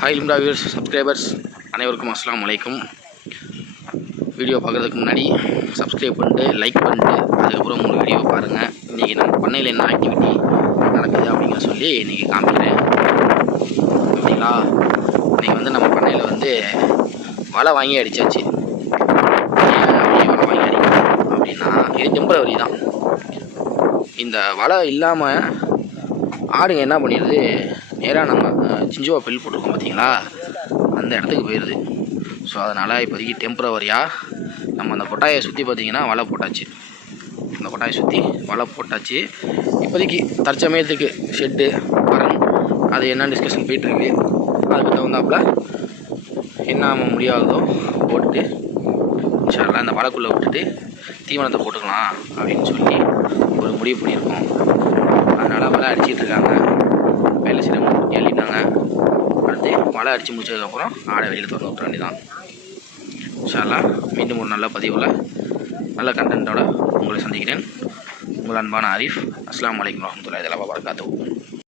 Hi லிம்டா viewers subscribers அனைவருக்கும் அஸ்லாம் வலைக்கும் வீடியோ பார்க்குறதுக்கு முன்னாடி சப்ஸ்கிரைப் பண்ணிட்டு லைக் பண்ணிட்டு அதுக்கப்புறம் உங்களுக்கு வீடியோ பாருங்கள் இன்றைக்கி நம்ம பண்ணையில் என்ன ஆக்டிவிட்டி நடக்குது அப்படிங்கிற சொல்லி இன்றைக்கி காமிக்கிறேன். அப்படிங்களா இன்றைக்கி வந்து நம்ம பண்ணையில் வந்து வலை வாங்கி அடித்தாச்சு அப்படியே வலை வாங்கி அடிக்கணும் அப்படின்னா இது டெம்பரவரி தான். இந்த வலை இல்லாமல் ஆடுங்க என்ன பண்ணிடுது? நேராக நம்ம அஹ், சிஞ்சுவா பில் போட்டிருக்கோம் பார்த்தீங்களா அந்த இடத்துக்கு போயிடுது ஸோ அதனால் இப்போதைக்கு டெம்பரவரியாக நம்ம அந்த கொட்டாயை சுற்றி பார்த்தீங்கன்னா வலை போட்டாச்சு. அந்த கொட்டாயை சுற்றி வலை போட்டாச்சு. இப்போதைக்கு தற்சமயத்துக்கு ஷெட்டு மரம் அது என்ன டிஸ்கஷன் போயிட்டுருக்கு. அதுக்கு தகுந்தாப்புல என்ன முடியாததோ போட்டுட்டு இன்ஷால்லா அந்த வலைக்குள்ளே விட்டுட்டு தீவனத்தை போட்டுக்கலாம் அப்படின்னு சொல்லி ஒரு முடிவு பண்ணியிருக்கோம். அதனால் வலை அடிச்சிட்டு இருக்காங்க வேலை செய்யணும் எழுதிட்டாங்க அடுத்து மழை அடித்து முடிச்சதுக்கப்புறம் ஆடை வெளியில் திறந்து விட்டுற வேண்டியதான் இன்ஷால்லா மீண்டும் ஒரு நல்ல பதிவில் நல்ல கண்டென்ட்டோட உங்களை சந்திக்கிறேன். உங்கள் அன்பான ஆரிஃப். அஸ்லாம் வலைக்கம் வரமத்துல இதெல்லாம் வபரகாத்துஹு.